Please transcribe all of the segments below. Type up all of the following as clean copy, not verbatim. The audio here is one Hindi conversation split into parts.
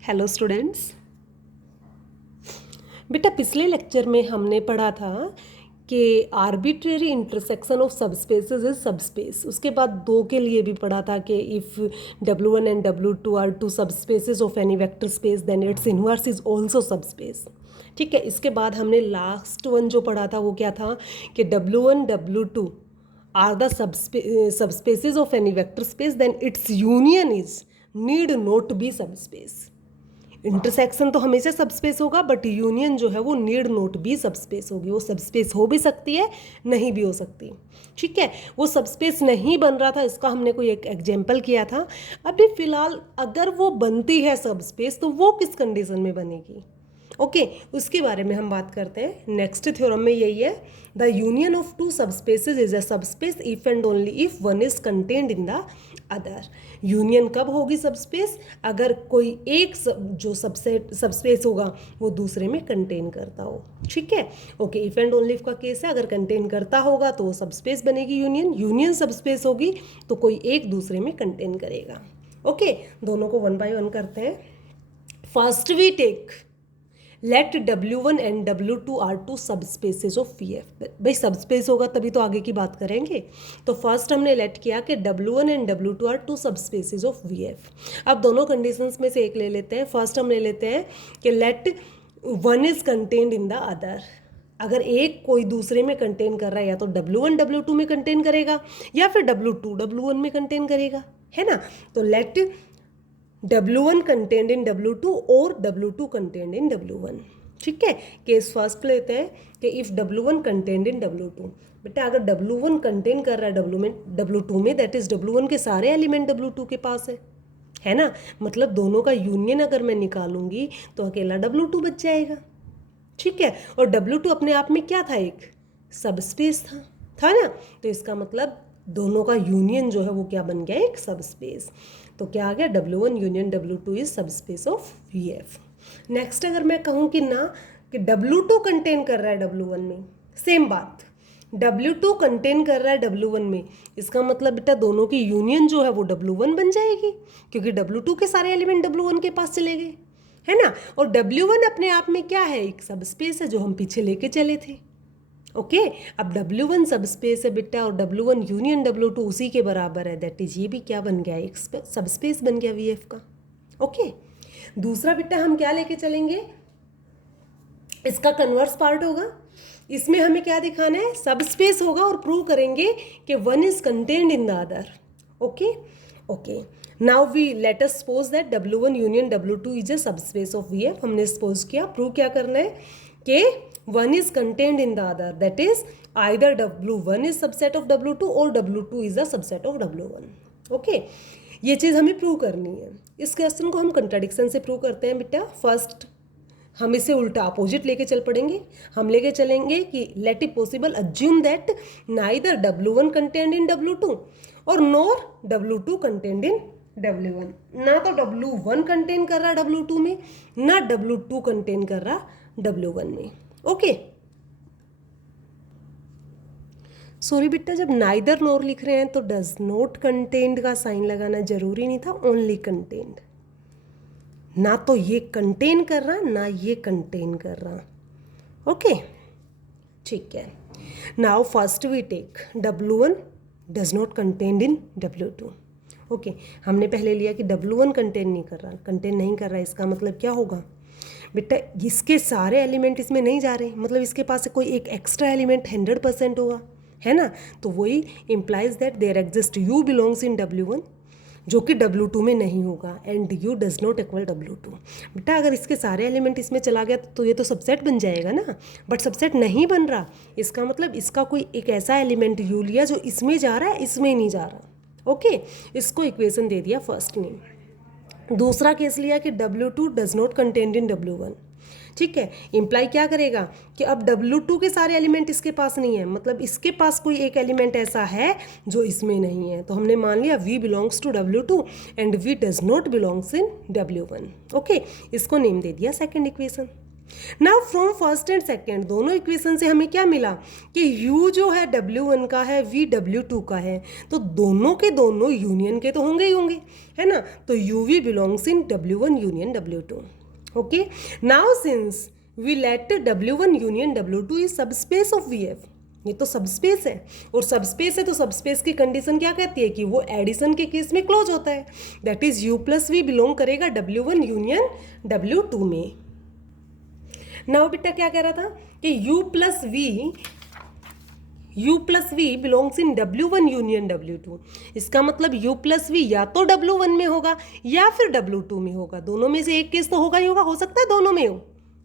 Hello students. बेटा पिछले लेक्चर में हमने पढ़ा था कि arbitrary intersection of subspaces is subspace. उसके बाद दो के लिए भी पढ़ा था कि if W1 and W2 are two subspaces of any vector space then its inverse is also subspace. ठीक है, इसके बाद हमने लास्ट वन जो पढ़ा था वो क्या था कि W1 W2 are the subspaces of any vector space then its union is need not be subspace. Intersection तो हमेशा सबस्पेस होगा बट यूनियन जो है वो नीड नोट भी सबस्पेस होगी। वो सबस्पेस हो भी सकती है, नहीं भी हो सकती। ठीक है, वो सबस्पेस नहीं बन रहा था, इसका हमने कोई एक एग्जाम्पल किया था। अभी फिलहाल अगर वो बनती है सबस्पेस तो वो किस कंडीशन में बनेगी, ओके उसके बारे में हम बात करते हैं। नेक्स्ट थ्योरम में यही है, the union of two subspaces is a subspace if and only if one is contained in the other. Union कब होगी सबस्पेस, अगर कोई एक जो सबस्पेस होगा वो दूसरे में कंटेन करता हो। ठीक है, okay if and only if का केस है, अगर कंटेन करता होगा तो वो सबस्पेस बनेगी यूनियन। यूनियन सबस्पेस होगी तो कोई एक दूसरे में कंटेन करेगा। ओके, दोनों को वन बाय वन करते हैं। First we take let W1 and W2 are two subspaces of VF। भाई सबस्पेस होगा तभी तो आगे की बात करेंगे। तो फर्स्ट हमने लेट किया कि W1 and W2 are two subspaces of VF। अब दोनों कंडीशंस में से एक ले लेते हैं। फर्स्ट हम ले लेते हैं कि let one is contained in the other. अगर एक कोई दूसरे में कंटेन कर रहा है, या तो W1 W2 में कंटेन करेगा या फिर W2 W1 में कंटेन करेगा, है ना। तो लेट W1 कंटेंड इन W2 और W2 कंटेंड इन W1। ठीक है, केस फर्स्ट लेते हैं कि if W1 contained in W2। बेटा अगर W1 कंटेन कर रहा है W2 में, दैट इज W1 के सारे एलिमेंट W2 के पास है ना। मतलब दोनों का यूनियन अगर मैं निकालूंगी तो अकेला W2 बच जाएगा। ठीक है, और W2 अपने आप में क्या था, एक सबस्पेस था ना। तो इसका मतलब दोनों का यूनियन जो है वो क्या बन गया, एक सबस्पेस। तो क्या आ गया, W1 union W2 is subspace of VF। Next अगर मैं कहूँ कि ना कि W2 कंटेन कर रहा है W1 में, सेम बात W2 कंटेन कर रहा है W1 में, इसका मतलब बेटा दोनों की यूनियन जो है वो W1 बन जाएगी, क्योंकि W2 के सारे एलिमेंट W1 के पास चले गए, है ना। और W1 अपने आप में क्या है, एक सबस्पेस है जो हम पीछे लेके चले थे। ओके, अब W1 सबस्पेस है बेटा और W1 यूनियन W2 उसी के बराबर है, दैट इज ये भी क्या बन गया, एक सबस्पेस बन गया VF का। ओके, दूसरा बेटा हम क्या लेके चलेंगे, इसका कन्वर्स पार्ट होगा। इसमें हमें क्या दिखाना है, सबस्पेस होगा और प्रूव करेंगे कि one is contained in the other. Okay okay, now we let us suppose that W1 union W2 is a subspace of VF। हमने सपोज किया, प्रूव क्या करना है कि one is contained in the other, that is either W1 is subset of W2 और W2 is a subset of W1। Okay, ये चीज़ हमें प्रूव करनी है। इस क्वेश्चन को हम कंट्राडिक्शन से प्रूव करते हैं बेटा। फर्स्ट हम इसे उल्टा अपोजिट लेके चल पड़ेंगे। हम लेके चलेंगे कि let it possible assume that neither W1 contained in W2 और nor W2 contained in W1। ना तो W1 कंटेन कर रहा W2 में, ना W2 कंटेन कर रहा W1 में। ओके, सॉरी बेटा, जब नाइदर नोर लिख रहे हैं तो डज नॉट कंटेन्ड का साइन लगाना जरूरी नहीं था, ओनली कंटेन्ड। ना तो ये कंटेन कर रहा ना ये कंटेन कर रहा। ओके ठीक है, now first we take W1 does not contained in W2। Okay, हमने पहले लिया कि W1 कंटेन नहीं कर रहा, इसका मतलब क्या होगा बेटा, इसके सारे एलिमेंट इसमें नहीं जा रहे, मतलब इसके पास कोई एक एक्स्ट्रा एलिमेंट 100% होगा, है ना। तो वही implies that there exist U belongs in W1 जो कि W2 में नहीं होगा, and U does not equal W2। बेटा अगर इसके सारे एलिमेंट इसमें चला गया तो ये तो सबसेट बन जाएगा ना, बट सबसेट नहीं बन रहा, इसका मतलब इसका कोई एक ऐसा एलिमेंट U लिया जो इसमें जा रहा है, इसमें नहीं जा रहा। ओके, इसको इक्वेशन दे दिया फर्स्ट ने। दूसरा केस लिया कि W2 does not contained in W1। ठीक है, इम्प्लाई क्या करेगा कि अब W2 के सारे एलिमेंट इसके पास नहीं है, मतलब इसके पास कोई एक एलिमेंट ऐसा है जो इसमें नहीं है। तो हमने मान लिया V belongs to W2 and V does not belongs in W1। Okay, इसको नेम दे दिया second equation. Now from first and second दोनों इक्वेशन से हमें क्या मिला कि U जो है W1 का है, V W2 का है, तो दोनों के दोनों यूनियन के तो होंगे ही होंगे, है ना। तो UV belongs in W1 union W2। Okay, now since we let W1 union W2 is subspace of VF, ये तो सबस्पेस है, और सबस्पेस है तो सबस्पेस की कंडीशन क्या कहती है कि वो एडिशन के केस में क्लोज होता है, that is U plus V belong करेगा W1 यूनियन W2 में। नाउ बेटा क्या कह रहा था कि U plus V belongs in W1 union W2, इसका मतलब U प्लस V या तो W1 में होगा या फिर W2 में होगा, दोनों में से एक केस तो होगा ही होगा, हो सकता है दोनों में हो।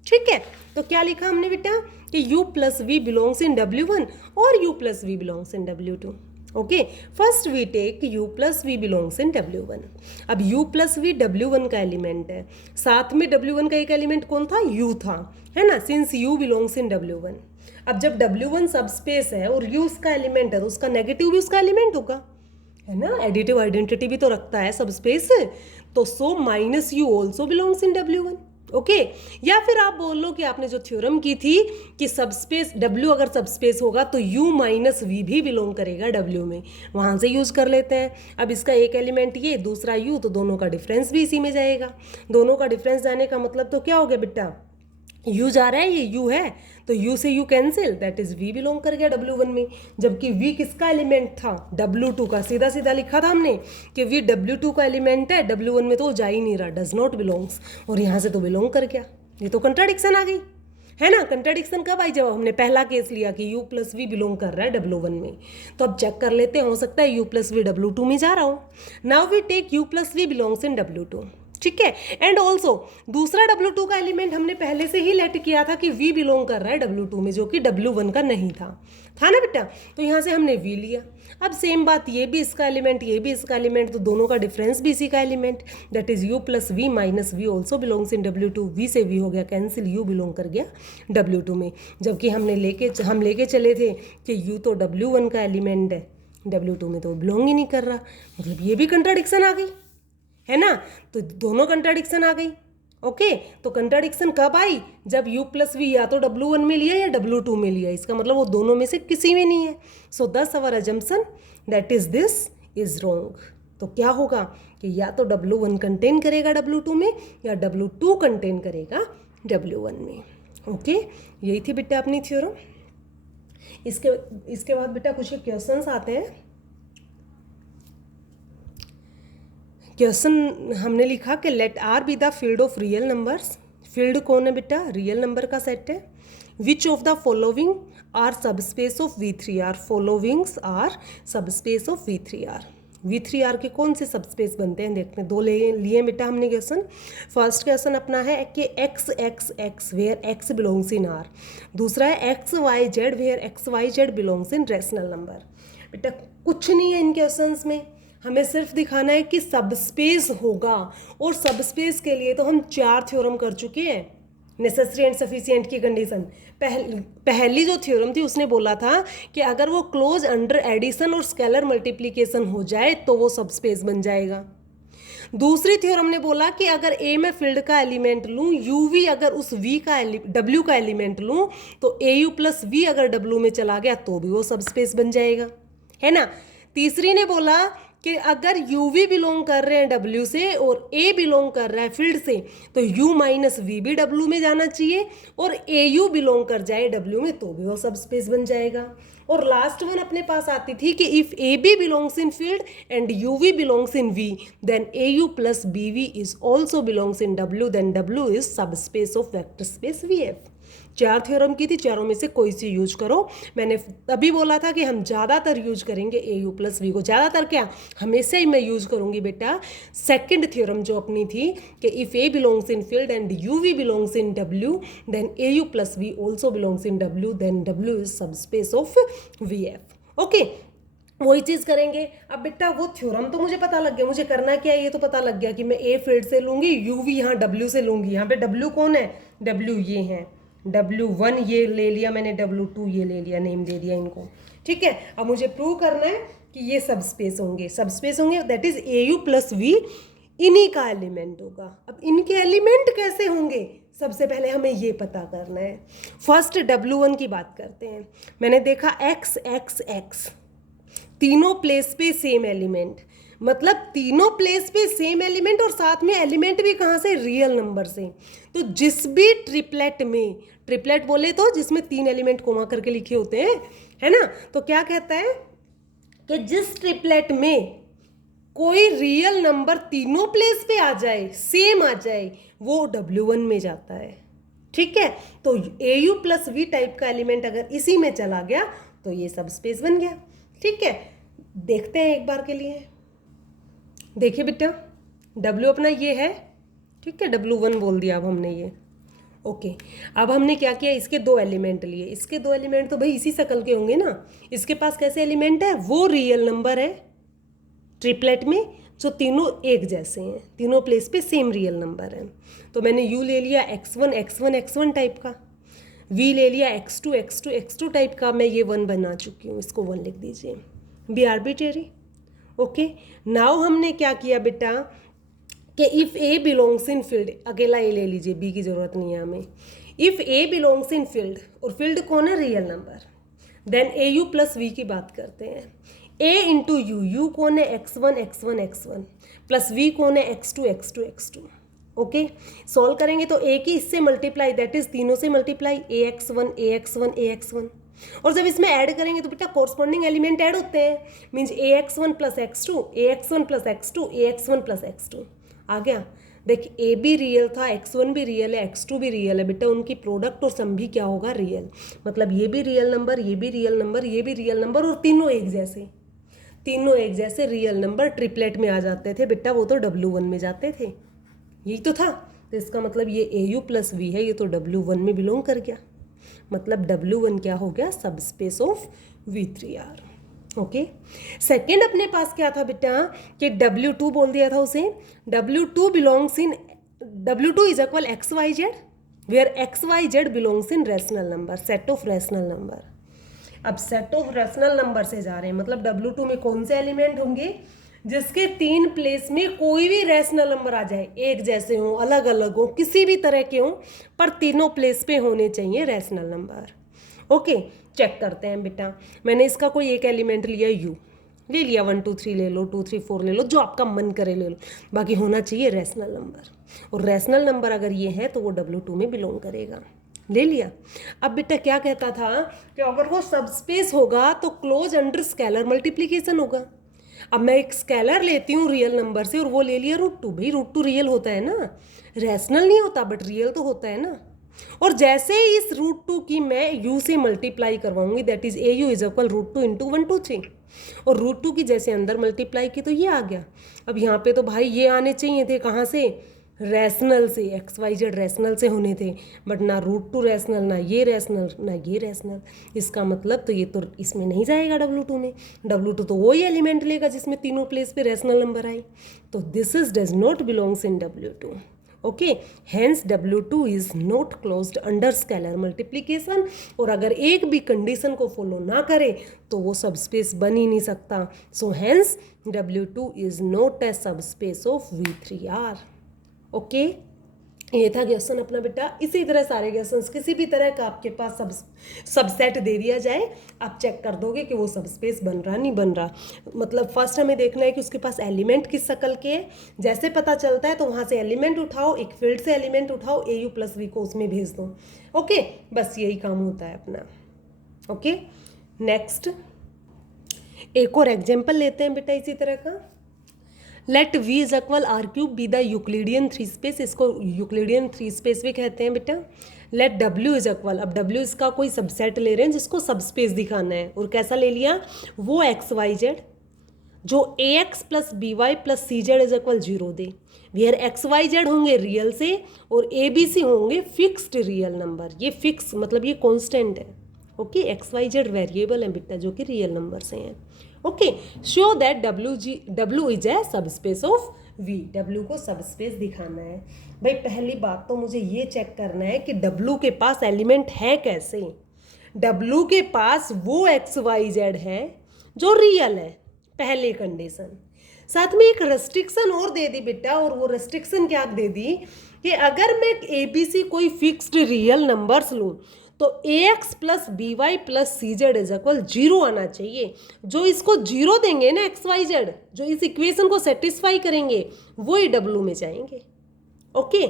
ठीक है, तो क्या लिखा हमने बेटा कि U plus V belongs in W1 और U plus V belongs in W2। Okay, first we take U plus V belongs in W1। अब U प्लस V W1 का एलिमेंट है, साथ में W1 का एक एलिमेंट कौन था, U था, है ना, since U belongs in W1। अब जब W1 सबस्पेस है और U उसका एलिमेंट है तो उसका नेगेटिव भी उसका एलिमेंट होगा, है ना, एडिटिव आइडेंटिटी भी तो रखता है सबस्पेस, तो so minus U also belongs in W1। Okay, या फिर आप बोल लो कि आपने जो थ्योरम की थी कि सबस्पेस W अगर सबस्पेस होगा तो U माइनस V भी बिलोंग करेगा W में, वहाँ से यूज कर लेते हैं। अब इसका एक एलिमेंट ये, दूसरा U, तो दोनों का डिफरेंस भी इसी में जाएगा। दोनों का डिफरेंस जाने का मतलब तो क्या हो गया बेटा, U जा रहा है, ये U है, तो U से U cancel, that is V belong कर गया W1 में, जबकि V किसका एलिमेंट था, W2 का। सीधा सीधा लिखा था हमने कि V W2 का एलिमेंट है, W1 में तो जा ही नहीं रहा, डज नॉट बिलोंग्स, और यहाँ से तो बिलोंग कर गया। ये तो कंट्राडिक्शन आ गई, है ना। कंट्राडिक्शन कब आई, जब हमने पहला केस लिया कि U प्लस V बिलोंग कर रहा है W1 में। तो अब चेक कर लेते हैं, हो सकता है U प्लस V W2 में जा रहा हो। Now we take U plus V belongs in W2, ठीक है। एंड ऑल्सो दूसरा W2 का एलिमेंट हमने पहले से ही लेट किया था कि V बिलोंग कर रहा है W2 में, जो कि W1 का नहीं था ना बेटा, तो यहाँ से हमने V लिया। अब सेम बात, ये भी इसका एलिमेंट, ये भी इसका एलिमेंट, तो दोनों का डिफरेंस भी इसी का element, that is U plus V minus V also belongs in W2। V से V हो गया कैंसिल, U बिलोंग कर गया W2 में, जबकि हम लेके चले थे कि U तो W1 का एलिमेंट है, W2 में तो बिलोंग ही नहीं कर रहा, मतलब ये भी कंट्राडिक्शन आ गई, है ना। तो दोनों कंट्राडिक्शन आ गई। ओके, तो कंट्राडिक्शन कब आई, जब U प्लस V या तो W1 में लिया या W2 में लिया, इसका मतलब वो दोनों में से किसी में नहीं है। So this our assumption that is this is wrong. तो क्या होगा कि या तो W1 कंटेन करेगा W2 में या W2 कंटेन करेगा W1 में। ओके, यही थी बेटा अपनी थ्योरम। इसके बाद बेटा कुछ क्वेश्चंस आते हैं। क्वेश्चन हमने लिखा कि let R be the field of real numbers. Field कौन है बेटा, रियल नंबर का सेट है। Which of the following are subspace of V3R, followings are subspace of V3R। V3R के कौन से सबस्पेस बनते हैं देखते हैं, दो लिए बेटा हमने क्वेश्चन। फर्स्ट क्वेश्चन अपना है कि x where x belongs in R, दूसरा है XYZ where XYZ belongs in rational number. बेटा कुछ नहीं है इन क्वेश्चंस में, हमें सिर्फ दिखाना है कि सबस्पेस होगा, और सबस्पेस के लिए तो हम 4 थ्योरम कर चुके हैं, नेसेसरी एंड सफिशिएंट की कंडीशन। पहली जो थ्योरम थी उसने बोला था कि अगर वो क्लोज अंडर एडिशन और स्केलर मल्टीप्लिकेशन हो जाए तो वो सबस्पेस बन जाएगा। दूसरी थ्योरम ने बोला कि अगर A में फील्ड का एलिमेंट लूँ, UV अगर उस V का W का एलिमेंट लूँ, तो AU प्लस V अगर W में चला गया तो भी वो सबस्पेस बन जाएगा, है ना। तीसरी ने बोला कि अगर UV बिलोंग कर रहे हैं W से और A बिलोंग कर रहा है फील्ड से, तो U माइनस V भी W में जाना चाहिए, और AU बिलोंग कर जाए W में तो भी वो सबस्पेस बन जाएगा। और लास्ट वन अपने पास आती थी कि if AB belongs in field and UV belongs in V, then AU plus BV is also belongs in W, then W is subspace of vector space VF। 4 theorem की थी, चारों में से कोई सी यूज करो। मैंने तभी बोला था कि हम ज़्यादातर यूज करेंगे AU प्लस V को, ज़्यादातर क्या, हमेशा ही मैं यूज करूँगी बेटा सेकंड थ्योरम जो अपनी थी कि if A belongs in field and UV belongs in W, then AU plus V also belongs in W, then W is subspace of VF। Okay, वही चीज़ करेंगे। अब बेटा वो थ्योरम तो मुझे पता लग गया, मुझे करना क्या है ये तो पता लग गया कि मैं A फील्ड से लूँगी, UV यहाँ W से लूँगी। यहाँ पे W कौन है, W ये है, W1 ये ले लिया मैंने, W2 ये ले लिया, नेम दे दिया इनको, ठीक है। अब मुझे प्रूव करना है कि ये सबस्पेस होंगे, that is AU plus V इन्हीं का एलिमेंट होगा। अब इनके एलिमेंट कैसे होंगे, सबसे पहले हमें ये पता करना है। फर्स्ट W1 की बात करते हैं। मैंने देखा x x x, तीनों प्लेस पे सेम एलिमेंट, मतलब तीनों प्लेस पे सेम एलिमेंट और साथ में एलिमेंट भी कहाँ से, रियल नंबर से। तो जिस भी ट्रिपलेट में, ट्रिपलेट बोले तो जिसमें 3 एलिमेंट कोमा करके लिखे होते हैं, है ना, तो क्या कहता है कि जिस ट्रिपलेट में कोई रियल नंबर तीनों प्लेस पे आ जाए, सेम आ जाए, वो W1 में जाता है। ठीक है, तो AU प्लस V टाइप का एलिमेंट अगर इसी में चला गया तो ये सब स्पेस बन गया। ठीक है, देखते हैं एक बार के लिए। देखिए बेटा, W अपना ये है, ठीक है, W1 बोल दिया अब हमने ये। ओके, अब हमने क्या किया, इसके 2 एलिमेंट लिए। इसके 2 एलिमेंट तो भाई इसी शक्ल के होंगे ना। इसके पास कैसे एलिमेंट है, वो रियल नंबर है ट्रिपलेट में जो तीनों एक जैसे हैं, तीनों प्लेस पे सेम रियल नंबर है। तो मैंने U ले लिया x1 x1 x1 टाइप का, V ले लिया x2 x2 x2 टाइप का। मैं ये 1 बना चुकी हूँ, इसको 1 लिख दीजिए, बी आर्बिट्रेरी। ओके, नाउ हमने क्या किया बेटा कि if A belongs in field, अकेला ए ले लीजिए, बी की ज़रूरत नहीं है हमें। If A belongs in field, और फील्ड कौन है, real number, then AU plus V की बात करते हैं। A इंटू यू, यू कौन है, x1 x1 x1, plus V कौन है, x2 x2 x2। Okay, solve करेंगे तो A की इससे मल्टीप्लाई, दैट इज तीनों से मल्टीप्लाई, AX1 AX1 AX1, और जब इसमें ऐड करेंगे तो बेटा कॉरस्पॉन्डिंग एलिमेंट ऐड होते हैं, means AX1 plus x2 AX1 plus x2 AX1 plus x2। आ गया, देख A भी रियल था, x1 भी रियल है, x2 भी रियल है बेटा, उनकी प्रोडक्ट और सम भी क्या होगा, रियल। मतलब ये भी रियल नंबर, ये भी रियल नंबर, ये भी रियल नंबर, और तीनों एक जैसे, तीनों एक जैसे रियल नंबर ट्रिपलेट में आ जाते थे बेटा, वो तो W1 में जाते थे। यही तो था। तो इसका मतलब ये AU प्लस V है, ये तो W1 में बिलोंग कर गया। मतलब W1 क्या हो गया, सब space of V3R। Okay, second अपने पास क्या था बेटा कि W2 बोल दिया था उसे, W2 belongs in, W2 is equal XYZ, where XYZ belongs in rational number, set of rational number. अब सेट ऑफ रैशनल नंबर से जा रहे हैं, मतलब W2 में कौन से एलिमेंट होंगे, जिसके 3 प्लेस में कोई भी रैशनल नंबर आ जाए, एक जैसे हो, अलग अलग हो, किसी भी तरह के हो, पर तीनों प्लेस पे होने चाहिए रैशनल नंबर। ओके, चेक करते हैं बेटा। मैंने इसका कोई एक एलिमेंट लिया, U ले लिया, 1 2 3 ले लो, 2 3 4 ले लो, जो आपका मन करे ले लो, बाकी होना चाहिए रैशनल नंबर। और रैशनल नंबर अगर ये है तो वो W2 में बिलोंग करेगा। ले लिया। अब बेटा क्या कहता था कि अगर वो सबस्पेस होगा तो क्लोज अंडर स्केलर मल्टीप्लिकेशन होगा। अब मैं एक स्केलर लेती हूँ रियल नंबर से, और वो ले लिया √2, भाई √2 रियल होता है ना, रैशनल नहीं होता बट रियल तो होता है ना। और जैसे ही इस √2 की मैं U से मल्टीप्लाई करवाऊंगी, that is AU is equal √2 into 1 2 3, और √2 की जैसे अंदर मल्टीप्लाई की तो ये आ गया। अब यहाँ पे तो भाई ये आने चाहिए थे, कहाँ से, रैशनल से, XYZ रैशनल से होने थे, बट ना √2 रैशनल, ना ये रैशनल, ना ये रैशनल। इसका मतलब तो ये तो इसमें नहीं जाएगा W2 में। W2 तो वही एलिमेंट लेगा जिसमें तीनों प्लेस पे रैशनल नंबर आए, तो this is does not belongs in W2। Okay, hence W2 is not closed under scalar multiplication. और अगर एक भी कंडीशन को फॉलो ना करे तो वो सब स्पेस बन ही नहीं सकता। So hence W2 is not a सब स्पेस ऑफ V3R। ओके, ये था क्वेश्चन अपना बेटा। इसी तरह सारे क्वेश्चंस, किसी भी तरह का आपके पास सबसेट दे दिया जाए, आप चेक कर दोगे कि वो सब स्पेस बन रहा नहीं बन रहा। मतलब फर्स्ट हमें देखना है कि उसके पास एलिमेंट किस शक्ल के है। जैसे पता चलता है तो वहाँ से एलिमेंट उठाओ, एक फील्ड से एलिमेंट उठाओ, AU प्लस V को उसमें भेज दो। ओके, बस यही काम होता है अपना। ओके, नेक्स्ट एक और एग्जाम्पल लेते हैं बेटा इसी तरह का। Let V is equal R³ be the Euclidean 3 space, इसको यूक्लिडियन 3 स्पेस भी कहते हैं बेटा। लेट W इज इक्वल, अब W इसका कोई सबसेट ले रहे हैं जिसको सब स्पेस दिखाना है, और कैसा ले लिया, वो XYZ जो AX plus BY plus CZ is equal 0 दे, वेयर XYZ होंगे रियल से और ABC होंगे फिक्स्ड रियल नंबर। ये फिक्स मतलब ये कॉन्स्टेंट है। ओके, XYZ वेरिएबल है बेटा जो कि रियल नंबर से हैं। Okay, show that W is a सब स्पेस ऑफ V, W को सब स्पेस दिखाना है। भाई पहली बात तो मुझे ये चेक करना है कि W के पास एलिमेंट है कैसे। W के पास वो XYZ है जो रियल है, पहले कंडीशन। साथ में एक रेस्ट्रिक्शन और दे दी बेटा, और वो रेस्ट्रिक्शन क्या दे दी कि अगर मैं ABC कोई फिक्स्ड रियल नंबर्स लूँ तो AX plus BY plus CZ is equal 0 आना चाहिए। जो इसको 0 देंगे ना XYZ, जो इस इक्वेशन को सेटिस्फाई करेंगे वो ही W में जाएंगे। ओके,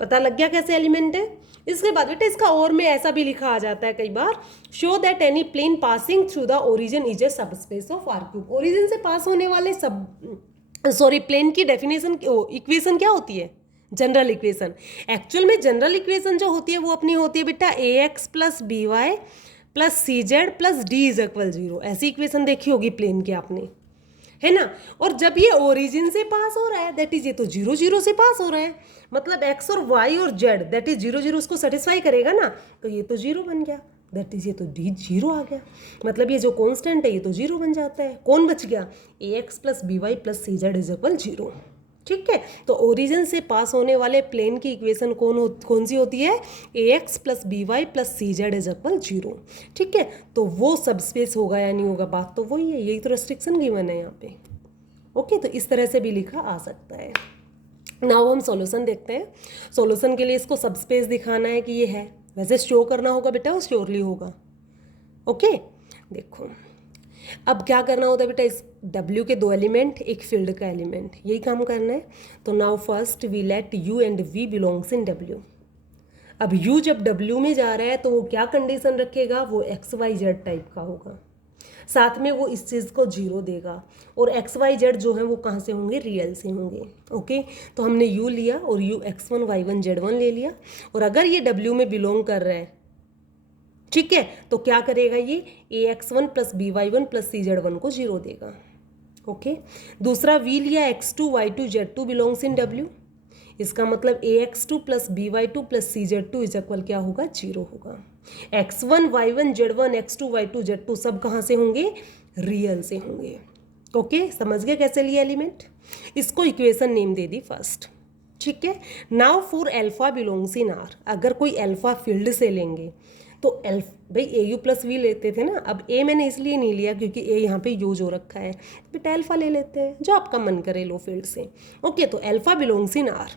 पता लग गया कैसे एलिमेंट है। इसके बाद बेटा इसका और में ऐसा भी लिखा आ जाता है कई बार, show that any plane passing through the origin is a subspace of R cube. Origin से पास होने वाले प्लेन की डेफिनेशन इक्वेशन क्या होती है? General equation. एक्चुअल में जनरल इक्वेशन जो होती है वो अपनी होती है बेटा AX plus BY plus CZ plus D is equal 0। ऐसी इक्वेशन देखी होगी प्लेन की आपने, है ना। और जब ये ओरिजिन से पास हो रहा है दैट इज ये तो 0 0 से पास हो रहा है, मतलब X और Y और Z दैट इज 0 0 उसको सेटिस्फाई करेगा ना, तो ये तो 0 बन गया, दैट इज ये तो D 0 आ गया। मतलब ये जो कांस्टेंट है ये तो 0 बन जाता है। कौन बच गया? AX plus BY plus CZ is equal 0। ठीक है, तो ओरिजिन से पास होने वाले प्लेन की इक्वेशन कौन सी होती है? AX plus BY plus CZ is equal 0। ठीक है, तो वो सबस्पेस होगा या नहीं होगा, बात तो वही है, यही तो रेस्ट्रिक्शन गिवन है यहाँ पे। ओके, तो इस तरह से भी लिखा आ सकता है। नाउ हम सॉल्यूशन देखते हैं। सॉल्यूशन के लिए इसको सबस्पेस दिखाना है कि ये है, वैसे शो करना होगा बेटा, वो श्योरली होगा। ओके, देखो अब क्या करना होता है बेटा, इस W के 2 एलिमेंट, एक फील्ड का एलिमेंट, यही काम करना है। तो now first we let U and V belongs in W। अब U जब W में जा रहा है तो वो क्या कंडीशन रखेगा? वो XYZ टाइप का होगा, साथ में वो इस चीज़ को 0 देगा, और XYZ जो है वो कहाँ से होंगे? रियल से होंगे। ओके, तो हमने U लिया और U X1 Y1 Z1 ले लिया, और अगर ये W में बिलोंग कर रहा है, ठीक है, तो क्या करेगा ये? AX1 plus BY1 plus CZ1 को 0 देगा। ओके, दूसरा V लिया X2 Y2 Z2 belongs in W, इसका मतलब AX2 plus BY2 plus CZ2 is equal क्या होगा? 0 होगा। X1 Y1 Z1 X2 Y2 Z2 सब कहाँ से होंगे? रियल से होंगे। ओके, समझ गए कैसे लिया एलिमेंट? इसको equation name they the first. ठीक है, now for alpha belongs in R, अगर कोई अल्फा फील्ड से लेंगे तो भाई AU प्लस V लेते थे ना, अब A मैंने इसलिए नहीं लिया क्योंकि A यहाँ पे यूज हो रखा है, बेटा अल्फा ले लेते हैं, जो आपका मन करे लो फील्ड से। ओके, तो alpha belongs in R।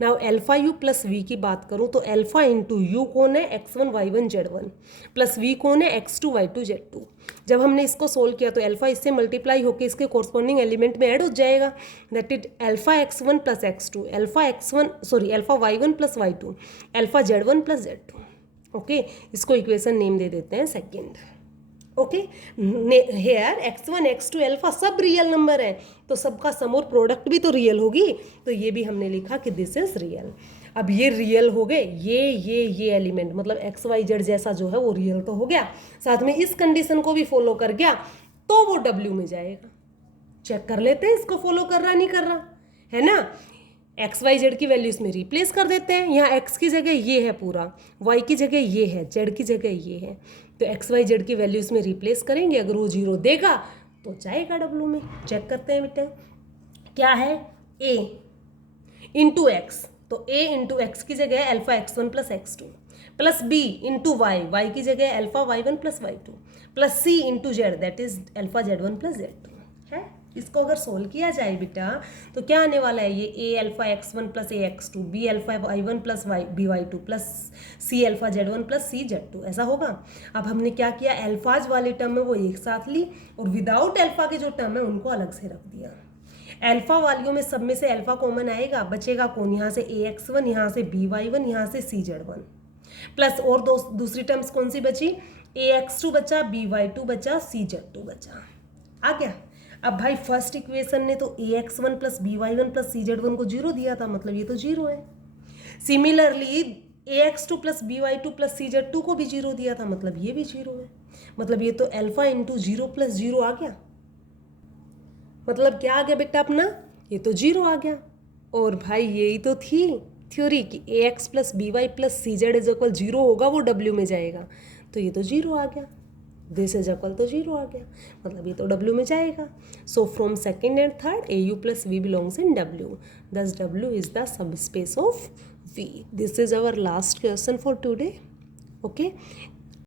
Now alpha U plus V की बात करूँ तो अल्फा इंटू U कौन है? X1 Y1 Z1 plus V कौन है? X2 Y2 Z2। जब हमने इसको सोल्व किया तो अल्फा इससे मल्टीप्लाई होकर इसके कॉरस्पॉन्डिंग एलिमेंट में ऐड हो जाएगा, that is alpha X1 plus X2, alpha Y1 plus Y2, alpha Z1 plus Z2। Okay, इसको इक्वेशन नेम दे देते हैं second. Okay, here X1 X2 alpha सब रियल नंबर है, तो सबका सम और प्रोडक्ट भी तो रियल होगी, तो ये भी हमने लिखा कि दिस इज रियल। अब ये रियल हो गए, ये एलिमेंट मतलब XYZ जैसा जो है वो रियल तो हो गया, साथ में इस कंडीशन को भी फॉलो कर गया तो वो W में जाएगा। चेक कर लेते हैं इसको फॉलो कर रहा नहीं कर रहा, है ना। XYZ की वैल्यू इसमें रिप्लेस कर देते हैं, यहाँ X की जगह ये है पूरा, Y की जगह ये है, Z की जगह ये है, तो XYZ की वैल्यू इसमें रिप्लेस करेंगे, अगर वो 0 देगा तो जाएगा W में। चेक करते हैं बेटा, क्या है? A इंटू X, तो A इंटू X की जगह alpha X1 plus X2 plus B into Y की जगह alpha Y1 plus Y2 plus C into Z that is alpha Z1 plus Z2 है। इसको अगर सोल्व किया जाए बेटा तो क्या आने वाला है? ये A alpha X1 plus A X2, B alpha Y1 plus BY2 plus C alpha Z1 plus C Z2, ऐसा होगा। अब हमने क्या किया? अल्फाज वाली टर्म में वो एक साथ ली और विदाउट अल्फा के जो टर्म है उनको अलग से रख दिया। अल्फा वालियों में सब में से अल्फा कॉमन आएगा, बचेगा कौन? यहाँ से AX1, यहाँ से BY1, यहाँ से CZ1 प्लस और दूसरी टर्म्स कौन सी बची? AX2 बचा, BY2 बचा, CZ2 बचा। आ गया। अब भाई फर्स्ट इक्वेशन ने तो AX1 plus BY1 plus CZ1 को 0 दिया था, मतलब ये तो 0 है। Similarly AX2 plus BY2 plus CZ2 को भी 0 दिया था, मतलब ये भी 0 है। मतलब ये तो अल्फा इंटू 0 प्लस 0 आ गया। मतलब क्या आ गया बेटा अपना? ये तो 0 आ गया। और भाई यही तो थी थ्योरी कि AX plus BY plus CZ is equal 0 होगा, वो W में जाएगा, तो ये तो 0 आ गया। दिस इज इक्वल तो 0 आ गया, मतलब ये तो W में जाएगा। So from second and third AU plus V belongs in W, thus W is the subspace of V। This is our last question for today. Okay,